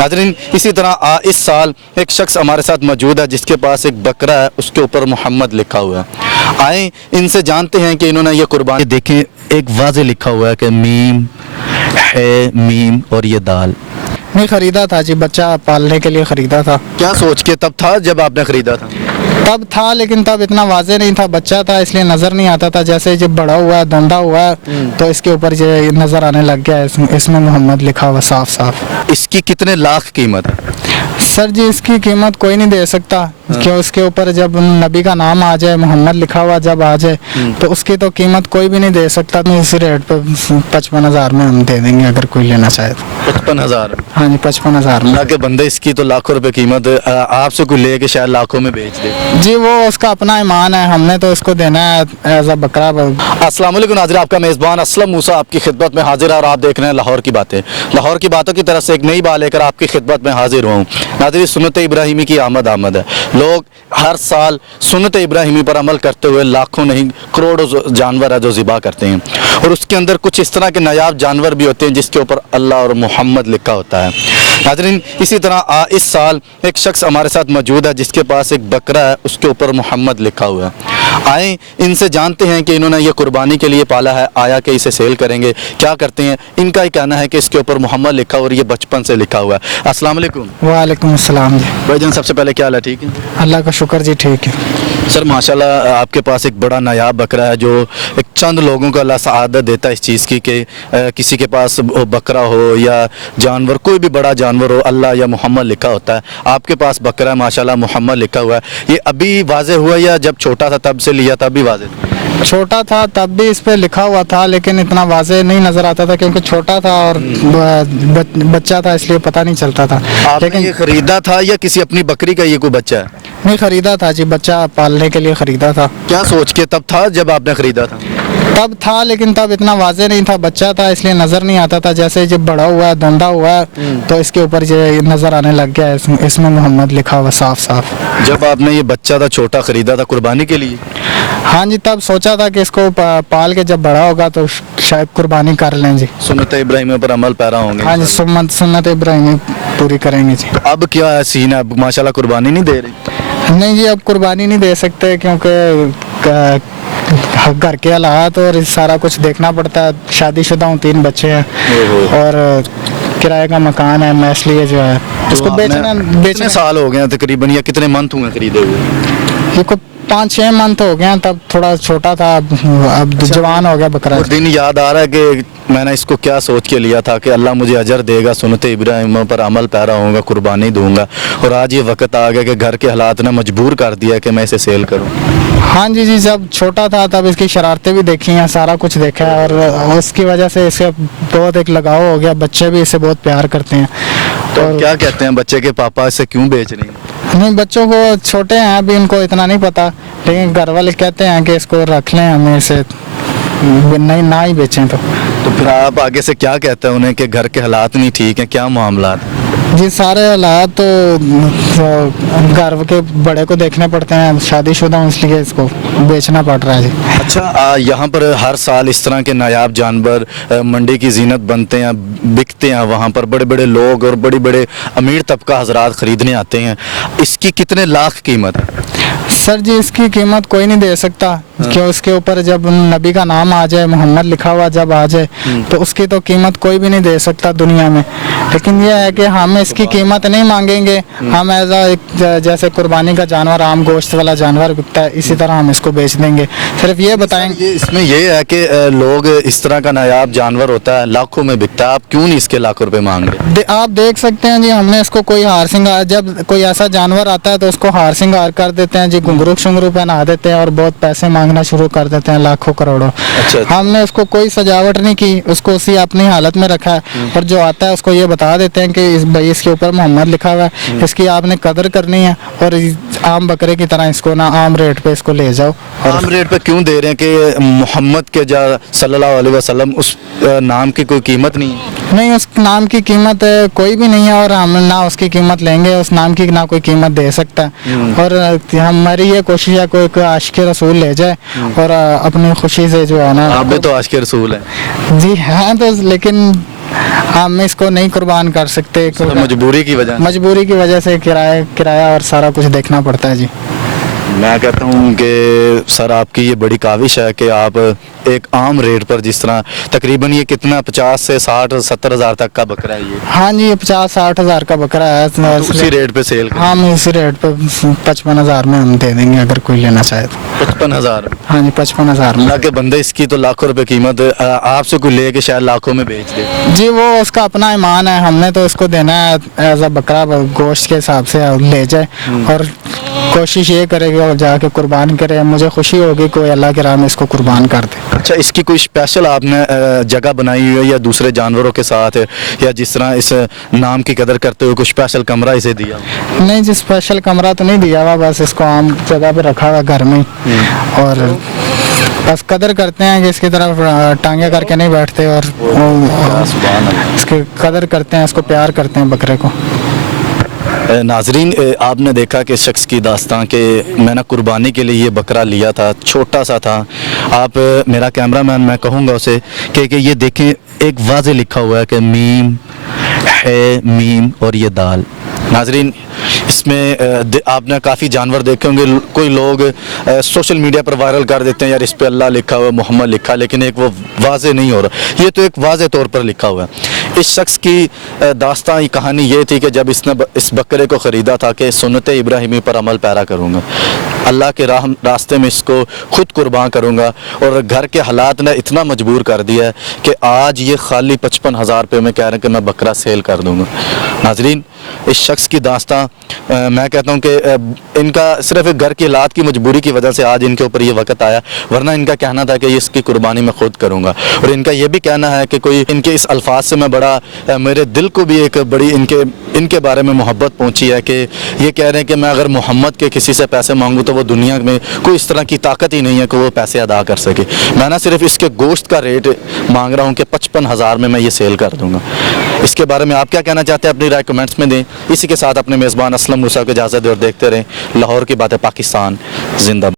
नाज़रीन, इसी तरह इस साल एक शख्स हमारे साथ मौजूद है जिसके पास एक बकरा है, उसके ऊपर मोहम्मद लिखा हुआ है। आए इनसे जानते हैं कि इन्होंने ये कुर्बानी, देखें एक वाज़े लिखा हुआ है कि मीम है, मीम और ये दाल। नहीं खरीदा था जी, बच्चा पालने के लिए ख़रीदा था। क्या सोच के तब था जब आपने ख़रीदा था? तब था, लेकिन तब इतना वाज़े नहीं था, बच्चा था इसलिए नज़र नहीं आता था। जैसे जब बड़ा हुआ है, धुंधा हुआ है, तो इसके ऊपर ये नज़र आने लग गया है, इसमें मोहम्मद लिखा हुआ साफ साफ। इसकी कितने लाख कीमत है? सर जी इसकी कीमत कोई नहीं दे सकता, कि उसके ऊपर जब नबी का नाम आ जाए, मोहम्मद लिखा हुआ जब आ जाए, तो उसकी तो कीमत कोई भी नहीं दे सकता। तो इसी रेट पे 55,000 में हम दे देंगे अगर कोई लेना चाहे तो। 55,000? हाँ जी 55,000 में। अल्लाह के बंदे, इसकी तो लाखों रुपए कीमत आपसे कोई ले के शायद लाखों में बेच दे। जी वो उसका अपना ईमान है, हमने तो इसको देना है एज अ बकरा। अस्सलाम वालेकुम नाज़रीन, आपका मेज़बान असलम मूसा आपकी खिदमत में हाजिर है और आप देख रहे हैं लाहौर की बातें। लाहौर की बातों की तरफ से एक नई बात लेकर आपकी खिदमत में हाजिर हुआ हूँ। नाज़रीन, सुन्नत इब्राहिमी की आमद है। लोग हर साल सुन्नत इब्राहिमी पर अमल करते हुए लाखों नहीं करोड़ों जानवर है जो ज़िबा करते हैं, और उसके अंदर कुछ इस तरह के नायाब जानवर भी होते हैं जिसके ऊपर अल्लाह और मोहम्मद लिखा होता है। नाज़रीन, इसी तरह इस साल एक शख्स हमारे साथ मौजूद है जिसके पास एक बकरा है, उसके ऊपर मोहम्मद लिखा हुआ है। आए इनसे जानते हैं कि इन्होंने ये कुर्बानी के लिए पाला है, आया कि इसे सेल करेंगे, क्या करते हैं। इनका ही कहना है कि इसके ऊपर मोहम्मद लिखा और ये बचपन से लिखा हुआ है। अस्सलाम वालेकुम। वालेकुम अस्सलाम जी। भाईजान, सबसे पहले क्या हाल है? ठीक है, अल्लाह का शुक्र जी, ठीक है। सर माशाल्लाह, आपके पास एक बड़ा नायाब बकरा है जो एक चंद लोगों को अल्लाह सआदत देता है इस चीज़ की कि किसी के पास वो बकरा हो या जानवर, कोई भी बड़ा जानवर हो, अल्लाह या मोहम्मद लिखा होता है। आपके पास बकरा है माशाल्लाह, मोहम्मद लिखा हुआ है। ये अभी वाज़े हुआ या जब छोटा था तब से लिया, तब भी वाज़े था? छोटा था तब भी इस पे लिखा हुआ था, लेकिन इतना वाज़े नहीं नज़र आता था क्योंकि छोटा था और बच्चा था, इसलिए पता नहीं चलता था। लेकिन ये ख़रीदा था या किसी अपनी बकरी का ये कोई बच्चा है? नहीं खरीदा था जी, बच्चा पालने के लिए ख़रीदा था। क्या सोच के तब था जब आपने ख़रीदा था? तब था, लेकिन तब इतना वाज़े नहीं था, बच्चा था इसलिए नज़र नहीं आता था। जैसे जब बड़ा हुआ है, धुंधा हुआ है, तो इसके ऊपर ये नज़र आने लग गया है, इसमें मोहम्मद लिखा हुआ साफ साफ। जब आपने ये बच्चा था छोटा ख़रीदा था कुर्बानी के लिए? हाँ जी, तब सोचा था कि इसको पाल के जब बड़ा होगा तो शायद कुर्बानी कर लें जी। सुन्नत इब्राहिम पर अमल पैरा होंगे। हाँ जी, सुन्नत इब्राहिम पूरी करेंगे जी। तो अब क्या है सीन है? अब माशाल्लाह कुर्बानी नहीं दे रही? नहीं जी, अब कुर्बानी नहीं दे सकते क्योंकि घर के हालात और सारा कुछ देखना पड़ता है। शादीशुदा हूँ, 3 बच्चे हैं और किराए का मकान है, मैं इसलिए जो है इसको बेचने साल हो गए तकरीबन, या कितने मंथ हुए खरीदे हुए? ये को 5-6 मंथ हो गए, तब थोड़ा छोटा था, अब जवान हो गया बकरा। दिन याद आ रहा है कि मैंने इसको क्या सोच के लिया था कि अल्लाह मुझे अजर देगा, सुन्नत इब्राहिम पर अमल पैरा होऊंगा, कुर्बानी दूंगा, और आज ये वक्त आ गया कि घर के हालात ने मजबूर कर दिया कि मैं इसे सेल करूं। हाँ जी जी, जब छोटा था तब इसकी शरारतें भी देखी हैं, सारा कुछ देखा है, और उसकी वजह से इसे बहुत एक लगाव हो गया। बच्चे भी इसे बहुत प्यार करते हैं। तो क्या कहते हैं बच्चे के पापा, इसे क्यों बेच रहे हैं? नहीं, बच्चों को छोटे हैं अभी, इनको इतना नहीं पता, लेकिन घर वाले कहते हैं कि इसको रख लें, हमें इसे नहीं ना ही बेचें। तो फिर आप आगे से क्या कहते हैं उन्हें कि घर के हालात नहीं ठीक हैं, क्या मामला है? जी सारे हालात तो घर के बड़े को देखने पड़ते हैं, शादीशुदा हूँ इसलिए इसको बेचना पड़ रहा है जी। अच्छा, यहाँ पर हर साल इस तरह के नायाब जानवर मंडी की जीनत बनते हैं, बिकते हैं, वहाँ पर बड़े बड़े लोग और बड़े बड़े अमीर तबका हजरात ख़रीदने आते हैं। इसकी कितने लाख कीमत है? सर जी इसकी कीमत कोई नहीं दे सकता, कि उसके ऊपर जब नबी का नाम आ जाए, मोहम्मद लिखा हुआ जब आ जाए, तो उसकी तो कीमत कोई भी नहीं दे सकता दुनिया में। लेकिन यह है कि हम इसकी कीमत नहीं मांगेंगे, हम एज एक जैसे कुर्बानी का जानवर, आम गोश्त वाला जानवर बिकता है, इसी तरह हम इसको बेच देंगे। सिर्फ ये बताएंगे, इसमें ये है कि लोग इस तरह का नायाब जानवर होता है, लाखों में बिकता है, आप क्यों नहीं इसके लाखों रुपए मांग रहे? आप देख सकते हैं जी, हमने इसको कोई हार सिंगार, जब कोई ऐसा जानवर आता है तो उसको हार सिंगार कर देते हैं जी, घुंघरू शुंघरू पहना देते हैं और बहुत पैसे मांगना शुरू कर देते हैं, लाखों करोड़ों। अच्छा। हमने उसको कोई सजावट नहीं की, उसको उसी अपनी हालत में रखा है, और जो आता है उसको ये बता देते हैं कि भाई इसके ऊपर मोहम्मद लिखा हुआ है, इसकी आपने कदर करनी है, और आम बकरे की तरह इसको ना आम रेट पे इसको ले जाओ। और आम रेट पे क्यों दे रहे हैं कि मोहम्मद के सल्लल्लाहु अलैहि वसल्लम उस नाम की कोई कीमत नहीं है? नहीं, उस नाम की कीमत कोई भी नहीं है, और हम ना उसकी कीमत लेंगे, उस नाम की ना कोई कीमत दे सकता है। और हमारी ये कोशिश है कोई आशिक रसूल ले जाए और अपनी खुशी से जो है ना। आप भी तो आशिक रसूल हैं। जी हाँ, तो लेकिन हम इसको नहीं कुर्बान कर सकते, तो मजबूरी की वजह मजबूरी की वजह से किराया और सारा कुछ देखना पड़ता है जी। मैं कहता हूँ कि सर आपकी ये बड़ी काविश है कि आप एक आम रेट पर, जिस तरह तकरीबन ये कितना 50 से 60 70 हज़ार तक का बकरा है ये, हाँ जी, ये 50-60 हज़ार का बकरा है, तो उसी रेट पे सेल करें। हम इसी रेट पे 55 हज़ार में हम दे देंगे अगर कोई लेना चाहे तो। 55 हज़ार। हाँ जी, 55 हज़ार में। अल्लाह के बंदे, इसकी तो लाखों रुपए कीमत आपसे कोई ले के शायद लाखों में बेच दे। जी, वो उसका अपना ईमान है, हमने तो उसको देना है एज अ बकरा, गोश्त के हिसाब से ले जाए और कोशिश ये करेगी और जाके कुर्बान करे। मुझे खुशी होगी कोई अल्लाह के राह में इसको कुर्बान कर दे। अच्छा, इसकी कोई स्पेशल आपने जगह बनाई हुई है या दूसरे जानवरों के साथ, या जिस तरह इस नाम की कदर करते हुए कुछ स्पेशल कमरा इसे दिया? नहीं जी, स्पेशल कमरा तो नहीं दिया हुआ, बस इसको आम जगह पे रखा हुआ घर में, और बस कदर करते हैं कि इसकी तरफ टांगे करके नहीं बैठते, और इसकी कदर करते हैं, इसको प्यार करते हैं बकरे को। नाजरीन, आपने देखा कि शख्स की दास्तां कि मैंने कुर्बानी के लिए ये बकरा लिया था, छोटा सा था। आप मेरा कैमरामैन, मैं कहूँगा उसे कि ये देखें, एक वाज़े लिखा हुआ है कि मीम है, मीम और ये दाल। नाजरीन, इसमें आपने काफ़ी जानवर देखे होंगे, कोई लोग सोशल मीडिया पर वायरल कर देते हैं, यार इस पे अल्लाह लिखा हुआ, मोहम्मद लिखा, लेकिन एक वो वाज़े नहीं हो रहा। ये तो एक वाज़े तौर पर लिखा हुआ है। इस शख्स की दास्तां कहानी ये थी कि जब इसने इस बकरे को ख़रीदा था कि सुन्नत इब्राहिमी पर अमल पैरा करूँगा, अल्लाह के रास्ते में इसको खुद कुर्बान करूँगा, और घर के हालात ने इतना मजबूर कर दिया है कि आज ये खाली 55 हज़ार रुपये में कह रहे हैं कि मैं बकरा सेल कर दूँगा। नाजरीन, इस शख्स की दास्तां मैं कहता हूँ कि इनका सिर्फ एक घर की हालात की मजबूरी की वजह से आज इनके ऊपर ये वक्त आया, वरना इनका कहना था कि इसकी कुर्बानी मैं खुद करूँगा। और इनका ये भी कहना है कि कोई इनके इस अल्फाज से मैं बड़ा, मेरे दिल को भी एक बड़ी इनके बारे में मोहब्बत पहुँची है कि ये कह रहे हैं कि मैं अगर मोहम्मद के किसी से पैसे मांगूँ तो वो दुनिया में कोई इस तरह की ताकत ही नहीं है कि वो पैसे अदा कर सके। मैं ना सिर्फ इसके गोश्त का रेट मांग रहा हूँ कि 55 हज़ार में मैं ये सेल कर दूँगा। इसके बारे में आप क्या कहना चाहते हैं, अपनी राय कमेंट्स में दें। इसी के साथ अपने मेज़बान असलम मूसा को इजाज़त दें और देखते रहें लाहौर की बातें पाकिस्तान जिंदाबाद।